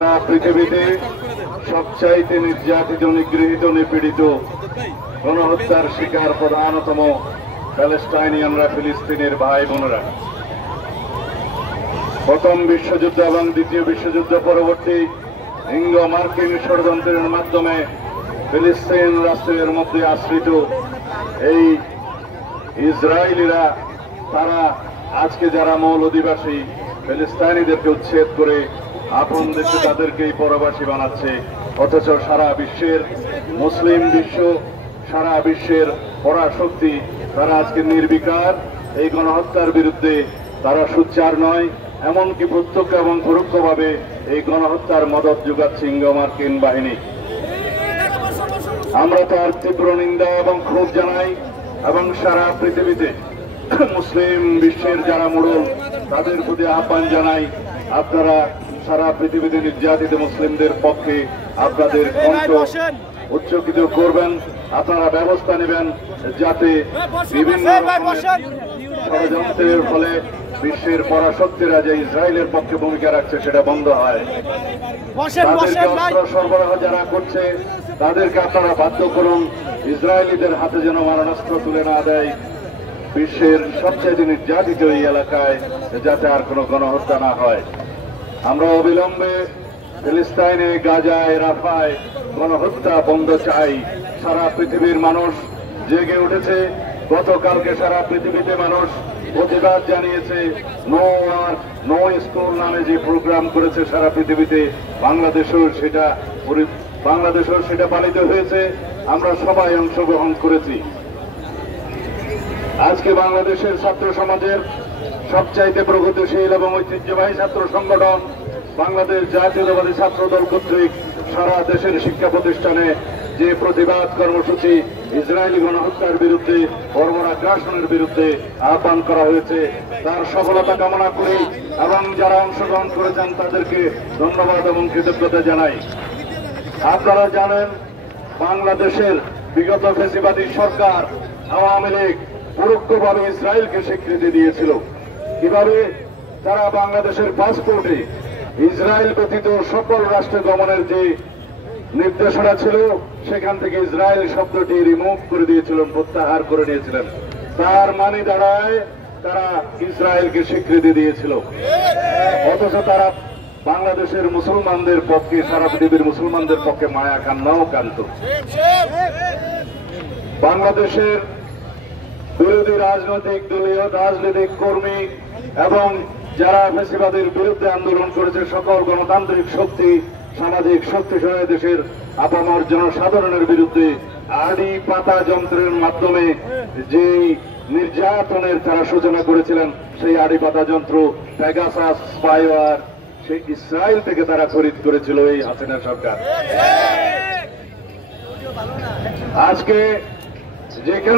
পৃথিবীতে সবচাইতে নির্যাতিত, নিগৃহীত, নিপীড়িত, গণহত্যার শিকার প্রধানতম প্যালেস্টাইনিয়ানরা, ফিলিস্তিনের ভাই বোনেরা। প্রথম বিশ্বযুদ্ধ এবং দ্বিতীয় বিশ্বযুদ্ধ পরবর্তী ইঙ্গো মার্কিন ষড়যন্ত্রের মাধ্যমে ফিলিস্তিন রাষ্ট্রের মধ্যে আশ্রিত এই ইসরায়েলিরা, তারা আজকে যারা মূল অধিবাসী ফিলিস্তিনিদেরকে উচ্ছেদ করে আপন দেশে তাদেরকেই পরবাসী বানাচ্ছে। অথচ সারা বিশ্বের মুসলিম বিশ্ব, সারা বিশ্বের পরাশক্তি তারা আজকে নির্বিকার এই গণহত্যার বিরুদ্ধে। তারা সোচ্চার নয়, এমনকি প্রত্যক্ষ এবং পরোক্ষভাবে এই গণহত্যার মদত যোগাচ্ছে ইঙ্গো মার্কিন বাহিনী। আমরা তার তীব্র নিন্দা এবং ক্ষোভ জানাই এবং সারা পৃথিবীতে মুসলিম বিশ্বের যারা মোড়ল তাদের প্রতি আহ্বান জানাই, আপনারা সারা পৃথিবীতে নির্যাতিত মুসলিমদের পক্ষে আপনাদের কণ্ঠ উচ্চকিত করবেন। আপনারা ব্যবস্থা নেবেন যাতে বিভিন্ন ষড়যন্ত্রের ফলে বিশ্বের পরাশক্তিরা যে ইসরায়েলের পক্ষে ভূমিকা রাখছে সেটা বন্ধ হয়। তাদেরকে অস্ত্র সরবরাহ যারা করছে তাদেরকে আপনারা বাধ্য করুন ইসরায়েলিদের হাতে যেন মারণাস্ত্র তুলে না দেয়। বিশ্বের সবচেয়ে নির্যাতিত এই এলাকায় যাতে আর কোনো গণহত্যা না হয়। আমরা অবিলম্বে ফিলিস্তিনে, গাজায়, রাফায় গণহত্যা বন্ধ চাই। সারা পৃথিবীর মানুষ জেগে উঠেছে। গতকালকে সারা পৃথিবীতে মানুষ প্রতিবাদ জানিয়েছে। নো ওয়ার্ক নো স্কুল নামে যে প্রোগ্রাম করেছে সারা পৃথিবীতে, বাংলাদেশেও সেটা পালিত হয়েছে। আমরা সবাই অংশগ্রহণ করেছি। আজকে বাংলাদেশের ছাত্র সমাজের সবচাইতে প্রগতিশীল এবং ঐতিহ্যবাহী ছাত্র সংগঠন বাংলাদেশ জাতীয়তাবাদী ছাত্র দল কর্তৃক সারা দেশের শিক্ষা প্রতিষ্ঠানে যে প্রতিবাদ কর্মসূচি ইসরায়েলি গণহত্যার বিরুদ্ধে, বর্বরাগ্রাসনের বিরুদ্ধে আহ্বান করা হয়েছে, তার সফলতা কামনা করি এবং যারা অংশগ্রহণ করেছেন তাদেরকে ধন্যবাদ এবং কৃতজ্ঞতা জানাই। আপনারা জানেন, বাংলাদেশের বিগত ফ্যাসিবাদী সরকার আওয়ামী লীগ পরোক্ষভাবে ইসরায়েলকে স্বীকৃতি দিয়েছিল। কিভাবে? তারা বাংলাদেশের পাসপোর্টে ইসরায়েল ব্যতীত সকল রাষ্ট্রে গমনের যে নির্দেশনা ছিল সেখান থেকে ইসরায়েল শব্দটি রিমুভ করে দিয়েছিলেন, প্রত্যাহার করে নিয়েছিলেন। তার মানে দাঁড়ায় তারা ইসরায়েলকে স্বীকৃতি দিয়েছিল। অথচ তারা বাংলাদেশের মুসলমানদের পক্ষে, সারা পৃথিবীর মুসলমানদের পক্ষে মায়া কান্নাও কান্ত। বাংলাদেশের বিরোধী রাজনৈতিক দলীয় রাজনৈতিক কর্মী এবং যারা ফ্যাসিবাদের বিরুদ্ধে আন্দোলন করেছে সকল গণতান্ত্রিক শক্তি, সামাজিক শক্তিশালী দেশের আপামর জনসাধারণের বিরুদ্ধে আড়ি পাতা যন্ত্রের মাধ্যমে যে নির্যাতনের তারা সূচনা করেছিলেন, সেই আড়ি পাতা যন্ত্র পেগাসাস স্পাইওয়ার সেই ইসরায়েল থেকে তারা খরিদ করেছিল এই হাসিনা সরকার। আজকে যেখানে